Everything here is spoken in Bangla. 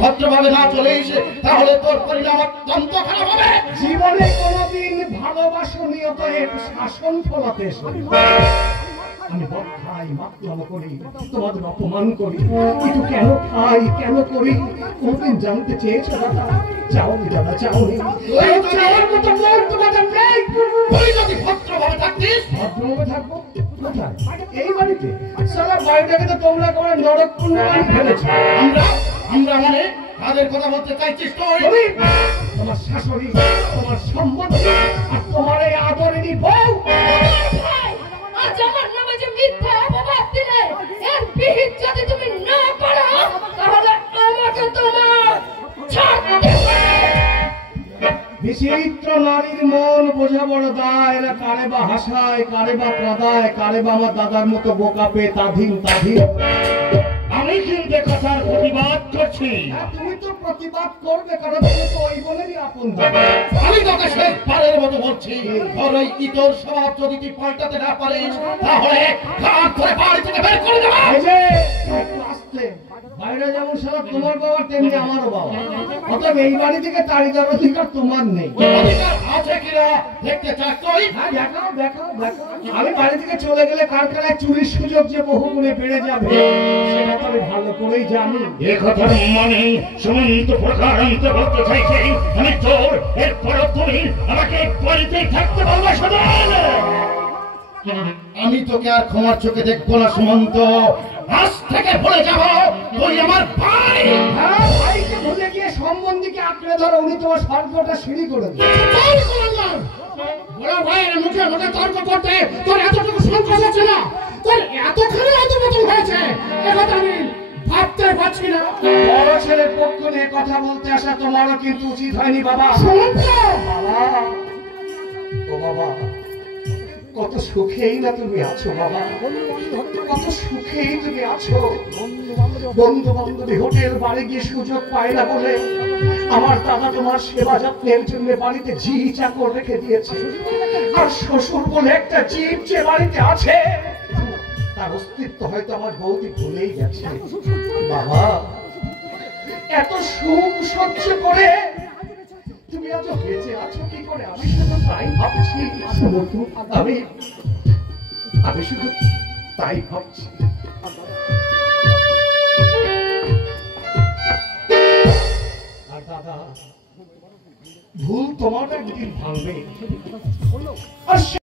ভদ্রভাবে না চলে এসে তাহলে তোর পরিণাম অত্যন্ত খারাপ হবে। জীবনে কোনোদিন ভালোবাসনীয়ত শাসন ফলাতে আমি বদ খাই, মাতলাম করি, তোমাদের অপমান করি, কিন্তু কেন খাই, কেন করি কোনদিন জানতে চেয়েছো দাদা? চাওনি দাদা, চাওনি। চাওয়ার মতো মন তোমাদের নেই। তুই যদি ভদ্রভাবে থাকতিস। ভদ্রভাবে থাকবো কোথায়? এই বাড়িতে। সারা বাড়িটাকে তো তোমরা করে নরকপূর্ণ বাড়ি ফেলেছো। আমরা মানে কাদের কথা বলতে চাইছিস তুই? তোমার শাশুড়ি, তোমার সম্বন্ধ আর তোমার এই আদরিনী বউ। আজ আমার নামে যে মিথ্যা অপবাদ দিলে এর বিহিত যদি তুমি না পারো তাহলে আমাকে তোমার ছাড়তে হবে। বিচিত্র নারীর মন বোঝা বড় দায়। এরা কারে বা হাসায়, কারে বা কাঁদায়, কারে বা আমার দাদার মতো বোকা পেয়ে তাধীন। আমি কিন্তু কথার প্রতিবাদ করছি। তুমি তো প্রতিবাদ করবে, কারণ তুমি তো ওই বলেরই আপন দাদা। আমি তোকে শেষবারের মতো বলছি, তোর ওই ইতর স্বভাব যদি তুই পাল্টাতে না পারিস তাহলে ঘাট ধরে বাড়ি থেকে বের করে দেবো। এই যে একটু আস্তে, বাইরে যেমন সারা তোমার বাবা তেমনি আমারও বাবা। অতএব এই বাড়ি থেকে তাড়িয়ে দেওয়ার অধিকার তোমার নেই। অধিকার আছে কিনা দেখতে চাস তুই? হ্যাঁ, দেখাও দেখাও দেখাও। আমি বাড়ি থেকে চলে গেলে কারখানায় চুরির সুযোগ যে বহু গুণে বেড়ে যাবে সেটা তো আমি ভালো করেই জানি। এ কথার মানে সুমন্ত প্রকার আনতে বলতে চাইছি আমি তোর, এরপরও তুমি আমাকে বাড়িতেই থাকতে বলবো। আমি তোকে আর ক্ষমার চোখে দেখবো না সুমন্ত। আজ থেকে ভুলে যাবো তুই আমার ভাই। হ্যাঁ, ভাইকে ভুলে গিয়ে সম্বন্ধীকে আঁকড়ে ধরো, উনি তোমার স্বর্গটা সিঁড়ি করে দেবে। বড় ভাইয়ের মুখে মুখে তর্ক করতে তোর এতটুকু সংকোচ হচ্ছে না? তোর এতখানি অধপতন হয়েছে একথা আমি ভাবতে পারছি না। বড় ছেলের পক্ষ নিয়ে কথা বলতে আসা তোমারও কিন্তু উচিত হয়নি বাবা। বাবা, ও বাবা, কত সুখেই না তুমি আছো বাবা, কত সুখেই তুমি আছো। বন্ধু বান্ধবী হোটেল বাড়ি গিয়ে সুযোগ পায় না বলে আমার দাদা তোমার সেবা যত্নের জন্য বাড়িতে ঝি চাকর রেখে দিয়েছে। আর শ্বশুর বলে একটা জীব যে বাড়িতে আছে তার অস্তিত্ব হয়তো আমার বৌদি ভুলেই গেছে। বাবা, এত সুখ সহ্য করে তুমি আজ বেঁচে আছো কি করে? আমি শুধু তাই ভাবছি, আমি শুধু তাই ভাবছি। আর দাদা, ভুল তোমার একদিন ভাঙবে। আর